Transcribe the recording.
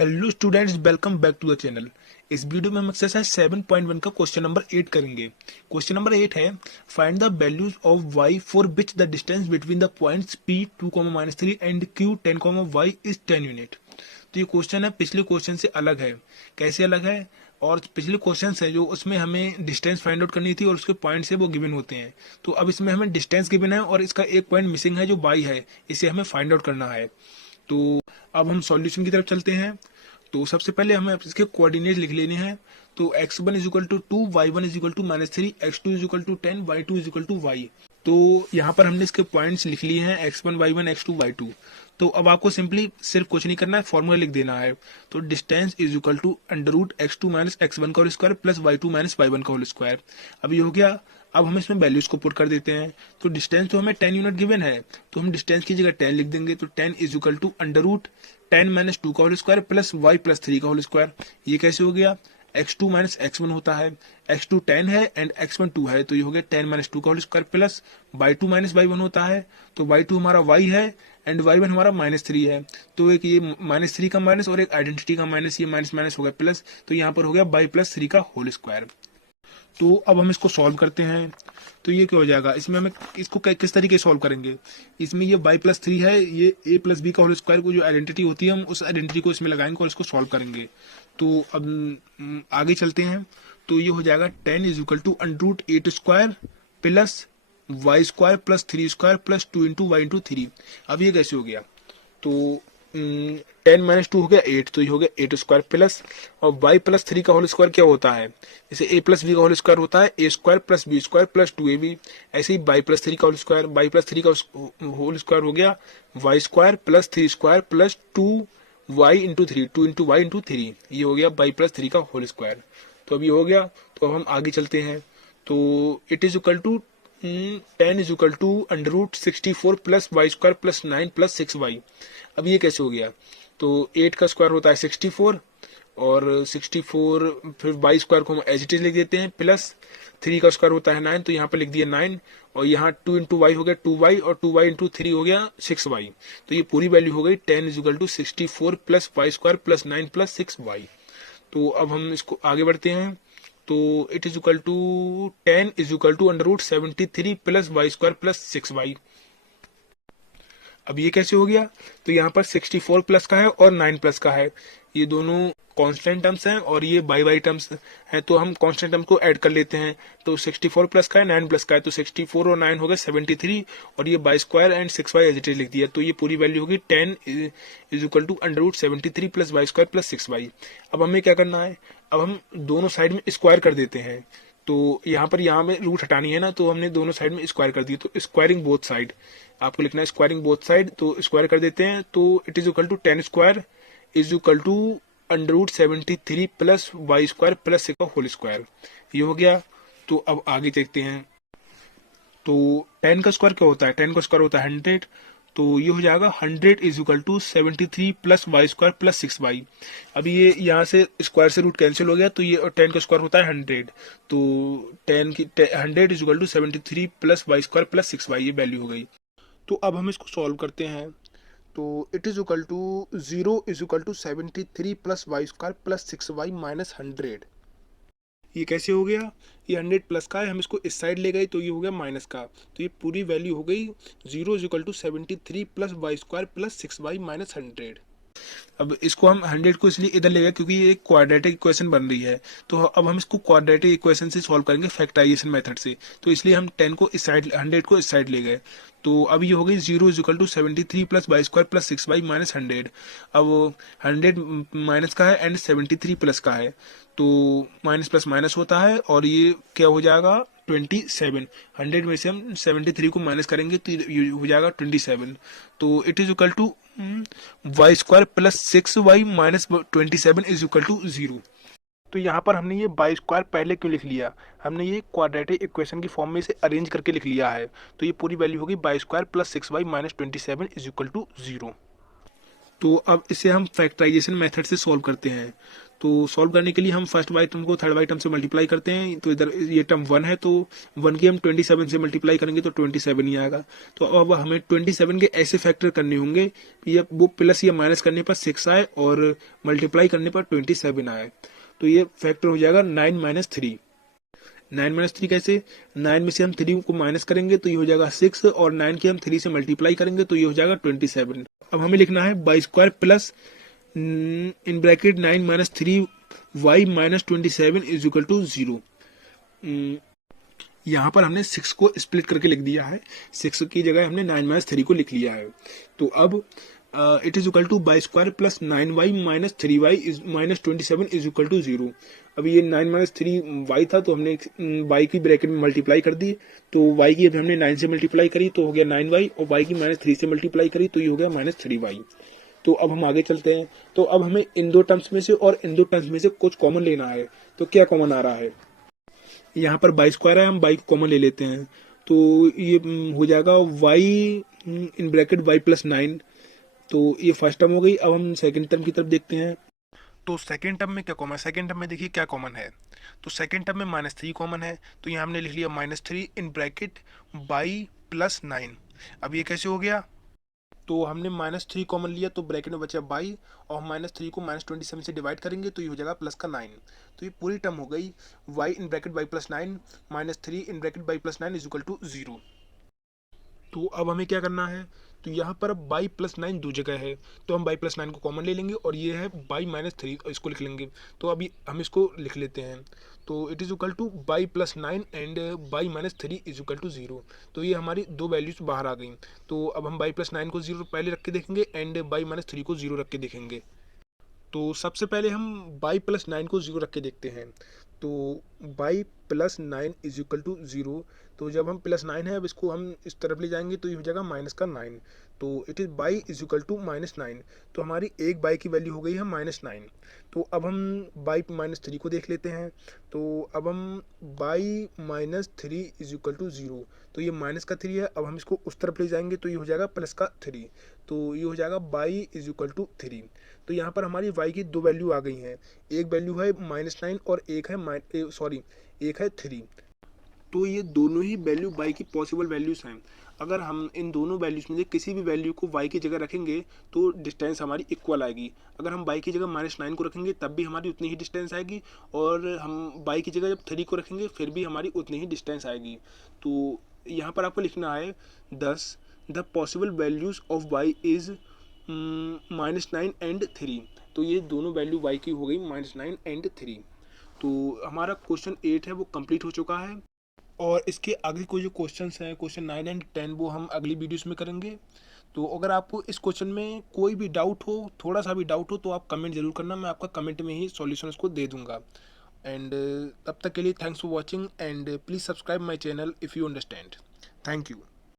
Hello students, welcome back to the channel. इस video में हम एक्सरसाइज 7.1 का क्वेश्चन नंबर 8 करेंगे। क्वेश्चन नंबर 8 है, find the values of y for which the distance between the points p 2, and q 10, y is 10 unit. तो ये question है पिछले क्वेश्चन से अलग है। कैसे अलग है? और पिछले क्वेश्चन है जो उसमें हमें डिस्टेंस फाइंड आउट करनी थी और उसके पॉइंट्स है वो गिवन होते हैं। तो अब इसमें हमें डिस्टेंस गिवन है और इसका एक पॉइंट मिसिंग है जो y है, इसे हमें फाइंड आउट करना है। तो अब हम सॉल्यूशन की तरफ चलते हैं। तो सबसे पहले हमें इसके कोऑर्डिनेट लिख लेने हैं। तो x1 is equal to 2, y1 is equal to -3, x2 is equal to 10, y2 is equal to y। तो यहाँ पर हमने इसके पॉइंट्स लिख लिए हैं, x1 y1 x2 y2। तो अब आपको सिंपली सिर्फ कुछ नहीं करना है, फॉर्मूला लिख देना है। तो distance is equal to √x2 minus x1 का whole square plus y2 minus y1 का होल स्क्वायर। अब ये हो गया। अब हम इसमें वैल्यूज को पुट कर देते हैं। तो डिस्टेंस तो हमें 10 यूनिट गिवन है, तो हम डिस्टेंस की जगह 10 लिख देंगे। तो 10 इज इक्वल टू √10 माइनस 2 का whole square plus y plus 3 का होल स्क्वायर। ये कैसे हो गया? x2 माइनस x1 होता है, x2 10 है एंड x1 2 है, तो ये हो गया 10 माइनस 2 का whole square plus y2 minus y1 होता है। तो y2 हमारा y है एंड y1 हमारा -3 है। तो एक ये -3 का माइनस और एक आइडेंटिटी का माइनस, ये माइनस माइनस हो गया प्लस, तो यहाँ पर हो गया y प्लस 3 का होल स्क्वायर। तो अब हम इसको सॉल्व करते हैं। तो ये क्या हो जाएगा? इसमें हमें इसको किस तरीके से सॉल्व करेंगे? इसमें ये y प्लस 3 है, ये a प्लस बी का होल स्क्वायर को जो आइडेंटिटी होती है हम उस आइडेंटिटी को इसमें लगाएंगे और इसको सॉल्व करेंगे। तो अब आगे चलते हैं। तो ये हो जाएगा 10 is equal to √8 square plus y square plus 3 square plus 2 into y into 3। अब ये कैसे हो गया? तो 10 माइनस 2 हो गया 8, तो ये हो गया 8 स्क्वायर प्लस, और y प्लस 3 का होल स्क्वायर क्या होता है? जैसे a प्लस बी का होल स्क्वायर होता है a square plus b square plus 2ab। ऐसे ही y प्लस 3 का होल स्क्वायर, y प्लस 3 का होल स्क्वायर हो गया y square plus 3 square plus 2y into 3, 2 into y into 3। ये हो गया y प्लस 3 का होल स्क्वायर। तो अब ये हो गया। तो अब हम आगे चलते हैं। तो it is equal to 10 is equal to √64 plus y square plus 9 plus 6y। अब ये कैसे हो गया? तो 8 का स्क्वायर होता है 64 और 64 फिर y स्क्वायर को हम एज इट इज लिख देते हैं, प्लस 3 का स्क्वायर होता है 9, तो यहाँ पर लिख दिया 9, और यहाँ 2 इंटू वाई हो गया 2y और 2y इंटू 3 हो गया 6y। तो ये पूरी वैल्यू हो गई 10 is equal to 64 plus y square plus 9 plus 6y। तो अब हम इसको आगे बढ़ते हैं। तो it is equal to 10 is equal to √73 plus y square plus 6y। अब ये कैसे हो गया? तो यहाँ पर 64 प्लस का है और 9 प्लस का है, ये दोनों कांस्टेंट टर्म्स हैं और ये बाई टर्म्स हैं, तो हम कांस्टेंट टर्म्स को ऐड कर लेते हैं। तो 64 प्लस का है 9 प्लस का है, तो 64 और 9 हो गए 73, और ये y square and 6y as it is लिख दिया। तो ये पूरी वैल्यू होगी 10 is equal to √73 plus y square plus 6y। अब हमें क्या करना है? अब हम दोनों साइड में स्क्वायर कर देते हैं। तो यहाँ में रूट हटानी है ना, तो हमने दोनों साइड में स्क्वायर कर दी। तो स्क्वायरिंग बोथ साइड आपको लिखना है, स्क्वायरिंग बोथ साइड। तो स्क्वायर कर देते हैं। तो it is equal to 10 square is equal to √73 plus y square plus 6 का होल स्क्वायर। ये हो गया। तो अब आगे देखते हैं। तो 10 का स्क्वायर क्या होता है? 10 का स्क्वायर होता है 100, तो ये हो जाएगा 100 is equal to 73 plus y square plus 6y। अभी ये यहाँ से स्क्वायर से रूट कैंसिल हो गया, तो ये 10 का स्क्वायर होता है 100, तो 100 is equal to 73 plus y square plus 6y, ये वैल्यू हो गई। तो अब हम इसको सॉल्व करते हैं। तो it is equal to 0 is equal to 73 plus y square plus 6y minus 100। ये कैसे हो गया? ये 100 प्लस का है, हम इसको इस साइड ले गए तो ये हो गया माइनस का। तो ये पूरी वैल्यू हो गई 0 is equal to 73 plus y square plus 6y minus 100। अब इसको हम 100 को इसलिए इधर ले गए क्योंकि ये एक क्वाड्रेटिक इक्वेशन बन रही है। तो अब हम इसको क्वाड्रेटिक इक्वेशन से सॉल्व करेंगे फैक्टराइजेशन मेथड से। तो इसलिए हम 10 को इस साइड, 100 को इस साइड ले गए। तो अब ये हो गई 0 is equal to 73 plus y square plus 6y minus 100। अब 100 माइनस का है एंड 73 प्लस का है, तो माइनस प्लस माइनस होता है और ये क्या हो जाएगा 27। 100 में से हम 73 को माइनस करेंगे तो ये हो जाएगा 27। तो it is equal to y square plus 6y minus 27 is equal to 0। तो यहाँ पर हमने ये y स्क्वायर पहले क्यों लिख लिया? हमने ये क्वाड्रेटिक इक्वेशन की फॉर्म में इसे अरेंज करके लिख लिया है। तो ये पूरी वैल्यू होगी y square plus 6y minus 27 is equal to 0। तो अब इसे हम फैक्टराइजेशन मेथड से सॉल्व करते हैं। तो सॉल्व करने के लिए हम फर्स्ट वाई टर्म को थर्ड वाई टर्म से मल्टीप्लाई करते हैं, तो इधर ये टर्म 1 है तो 1 की हम 27 से मल्टीप्लाई करेंगे तो 27 ही आएगा। तो अब हमें 27 के ऐसे फैक्टर करने होंगे ये वो प्लस या माइनस करने पर 6 आए और मल्टीप्लाई करने पर 27 आए। तो ये फैक्टर हो जाएगा 9 माइनस 3। 9 माइनस 3 कैसे, 9 में से हम 3 को माइनस करेंगे तो ये हो जाएगा 6 और 9 की हम 3 से मल्टीप्लाई करेंगे तो ये हो जाएगा 27। अब हमें लिखना है y square plus in bracket 9 minus 3 y minus 27 is equal to 0। यहाँ पर हमने 6 को स्प्लिट करके लिख दिया है, 6 की जगह हमने 9 माइनस 3 को लिख लिया है। तो अब it is equal to y square plus 9y minus 3y इज माइनस 27 इज इक्वल टू 0। अब ये 9 माइनस 3y था तो हमने y की ब्रैकेट में मल्टीप्लाई कर दी, तो y की अभी हमने 9 से मल्टीप्लाई करी तो हो गया 9y और y की माइनस 3 से मल्टीप्लाई करी तो ये हो गया माइनस 3y। तो अब हम आगे चलते हैं। तो अब हमें इन दो टर्म्स में से और इन दो टर्म्स में से कुछ कॉमन लेना है। तो क्या कॉमन आ रहा है, यहाँ पर बाई स्क्वायर है, हम बाई को कॉमन ले लेते हैं तो ये हो जाएगा y in bracket y plus 9। तो ये फर्स्ट टर्म हो गई। अब हम सेकंड टर्म की तरफ देखते हैं। तो सेकंड टर्म में क्या कॉमन है, सेकंड टर्म में देखिए क्या कॉमन है। तो सेकंड टर्म में माइनस 3 कॉमन है, तो यहाँ हमने लिख लिया minus 3 in bracket y plus 9। अब ये कैसे हो गया, तो हमने माइनस 3 कॉमन लिया तो ब्रैकेट में बचा बाई और माइनस 3 को माइनस 27 से डिवाइड करेंगे तो ये हो जाएगा प्लस का 9। तो ये पूरी टर्म हो गई y in bracket y plus 9 minus 3 in bracket y plus 9 is equal to 0। तो अब हमें क्या करना है, तो यहाँ पर बाई प्लस 9 दो जगह है तो हम बाई प्लस 9 को कॉमन ले लेंगे और ये है बाई माइनस 3 इसको लिख लेंगे। तो अभी हम इसको लिख लेते हैं। तो it is equal to y plus 9 and y minus 3 is equal to 0। तो ये हमारी दो वैल्यूज बाहर आ गई। तो अब हम बाई प्लस 9 को 0 पहले रख के देखेंगे एंड बाई माइनस 3 को 0 रख के देखेंगे। तो सबसे पहले हम बाई प्लस 9 को 0 रख के देखते हैं। तो y plus 9 is equal to 0। तो जब हम प्लस 9 है अब इसको हम इस तरफ ले जाएंगे तो ये हो जाएगा माइनस का 9। तो it is y is equal to minus 9। तो हमारी एक बाई की वैल्यू हो गई है माइनस 9। तो अब हम बाई माइनस 3 को देख लेते हैं। तो अब हम y minus 3 is equal to 0। तो ये माइनस का 3 है, अब हम इसको उस तरफ ले जाएंगे तो ये हो जाएगा प्लस का 3। तो ये हो जाएगा बाई इज इक्वल टू 3। तो यहाँ पर हमारी y की दो वैल्यू आ गई हैं, एक वैल्यू है -9 और एक है 3। तो ये दोनों ही वैल्यू y की पॉसिबल वैल्यूज़ हैं। अगर हम इन दोनों वैल्यूज़ में से किसी भी वैल्यू को y की जगह रखेंगे तो डिस्टेंस हमारी इक्वल आएगी। अगर हम y की जगह -9 को रखेंगे तब भी हमारी उतनी ही डिस्टेंस आएगी और हम y की जगह जब 3 को रखेंगे फिर भी हमारी उतनी ही डिस्टेंस आएगी। तो यहाँ पर आपको लिखना है 10 the possible values of y is -9 and 3। तो ये दोनों वैल्यू y की हो गई -9 एंड 3। तो हमारा क्वेश्चन 8 है वो कंप्लीट हो चुका है और इसके आगे कोई जो क्वेश्चंस हैं क्वेश्चन 9 एंड 10 वो हम अगली वीडियोस में करेंगे। तो अगर आपको इस क्वेश्चन में कोई भी डाउट हो, थोड़ा सा भी डाउट हो तो आप कमेंट जरूर करना, मैं आपका कमेंट में ही सॉल्यूशन उसको दे दूंगा। एंड तब तक के लिए thanks for watching and please subscribe my channel if you understand. Thank you.